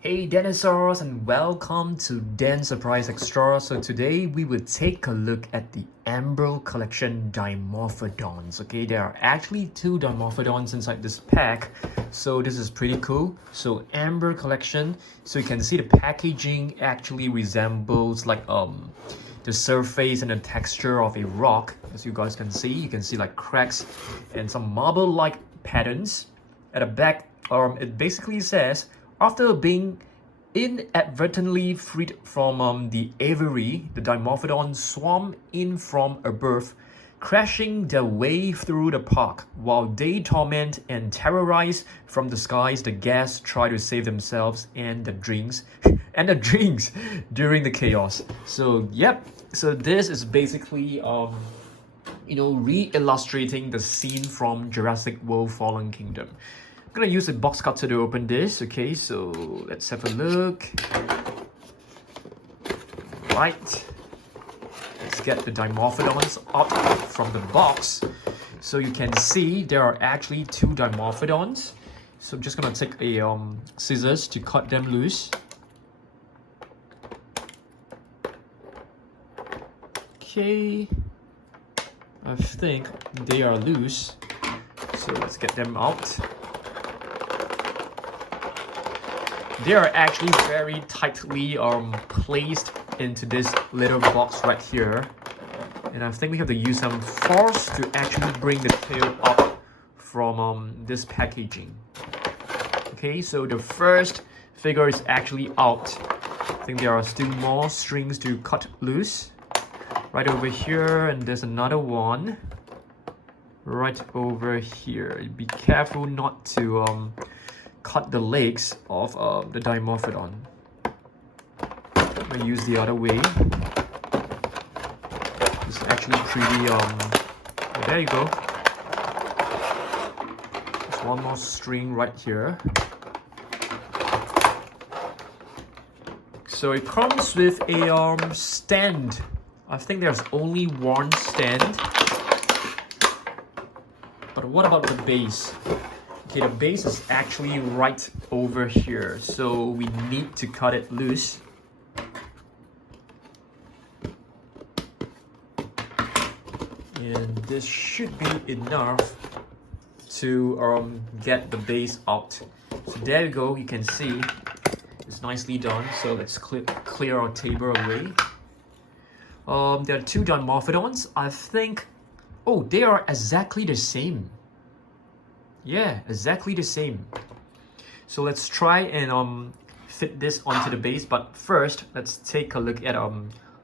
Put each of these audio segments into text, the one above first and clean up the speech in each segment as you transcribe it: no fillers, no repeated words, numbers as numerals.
Hey dinosaurs, and welcome to Den Surprise Extra. So today we will take a look at the Emerald Collection Dimorphodons. Okay, there are actually two Dimorphodons inside this pack, so this is pretty cool. So Emerald Collection, so you can see the packaging actually resembles like the surface and the texture of a rock. As you guys can see, you can see like cracks and some marble-like patterns. At the back, it basically says, after being inadvertently freed from the aviary, the Dimorphodons swarm in from above, crashing their way through the park. While they torment and terrorize from the skies, the guests try to save themselves and the drinks during the chaos. So yep, so this is basically re-illustrating the scene from Jurassic World Fallen Kingdom. I'm gonna use a box cutter to open this. Okay, so let's have a look. Right, let's get the Dimorphodons out from the box. So you can see there are actually two Dimorphodons. So I'm just gonna take a scissors to cut them loose. Okay, I think they are loose. So let's get them out. They are actually very tightly placed into this little box right here. And I think we have to use some force to actually bring the tail up from this packaging. Okay, so the first figure is actually out. I think there are still more strings to cut loose. Right over here, and there's another one. Right over here. Be careful not to cut the legs of the Dimorphodon. I'm gonna use the other way. It's actually pretty there you go. There's one more string right here. So it comes with a stand. I think there's only one stand. But what about the base? Okay, the base is actually right over here, so we need to cut it loose. And this should be enough to get the base out. So there you go, you can see it's nicely done. So let's clear our table away. There are two Dimorphodons. I think, oh, they are exactly the same. Yeah, exactly the same. So let's try and fit this onto the base, but first let's take a look at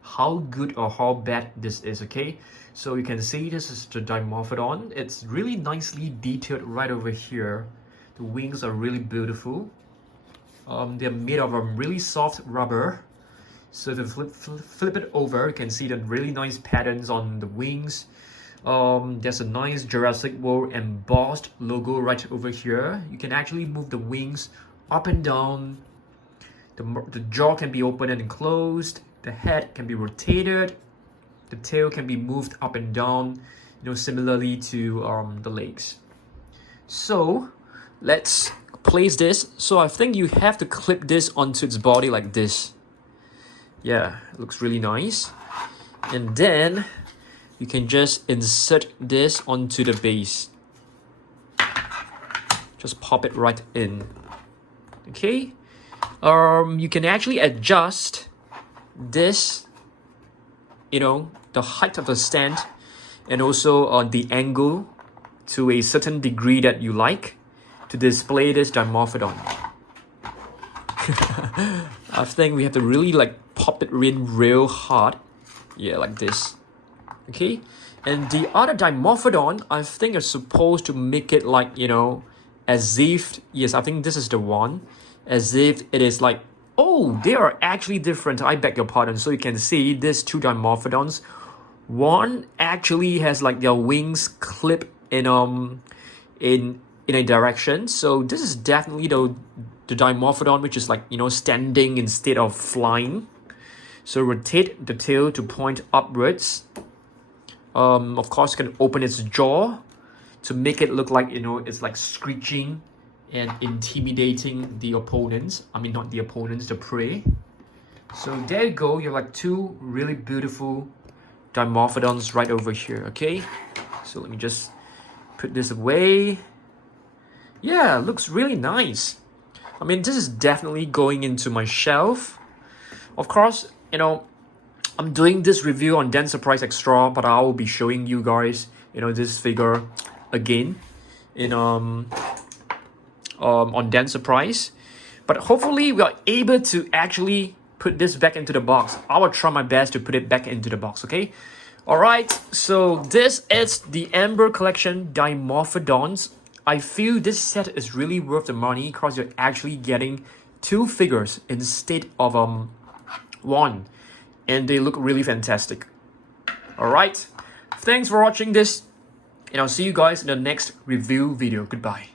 how good or how bad this is. Okay, so you can see this is the Dimorphodon. It's really nicely detailed right over here. The wings are really beautiful. They're made of really soft rubber. So if you flip it over, you can see the really nice patterns on the wings. There's a nice Jurassic World embossed logo right over here. You can actually move the wings up and down. The jaw can be opened and closed. The head can be rotated. The tail can be moved up and down, similarly to the legs. So let's place this. So I think you have to clip this onto its body like this. Yeah, it looks really nice. And then you can just insert this onto the base. Just pop it right in. Okay. You can actually adjust this, the height of the stand, and also the angle to a certain degree that you like to display this Dimorphodon. I think we have to really pop it in real hard. Yeah, like this. Okay, and the other Dimorphodon, I think, is supposed to make it as if, yes, I think this is the one, as if it is oh, they are actually different. I beg your pardon. So you can see these two Dimorphodons. One actually has their wings clip in a direction. So this is definitely the Dimorphodon, which is standing instead of flying. So rotate the tail to point upwards. Of course, you can open its jaw to make it look like it's screeching and intimidating the opponents. I mean, not the opponents, the prey. So there you go. You're like two really beautiful Dimorphodons right over here. Okay, so let me just put this away. Yeah, looks really nice. I mean, this is definitely going into my shelf. Of course, you know, I'm doing this review on Den Surprise Extra, but I will be showing you guys, you know, this figure again in on Den Surprise. But hopefully we are able to actually put this back into the box. I will try my best to put it back into the box, okay? Alright, so this is the Amber Collection Dimorphodons. I feel this set is really worth the money because you're actually getting two figures instead of one. And they look really fantastic. Alright, thanks for watching this. And I'll see you guys in the next review video. Goodbye.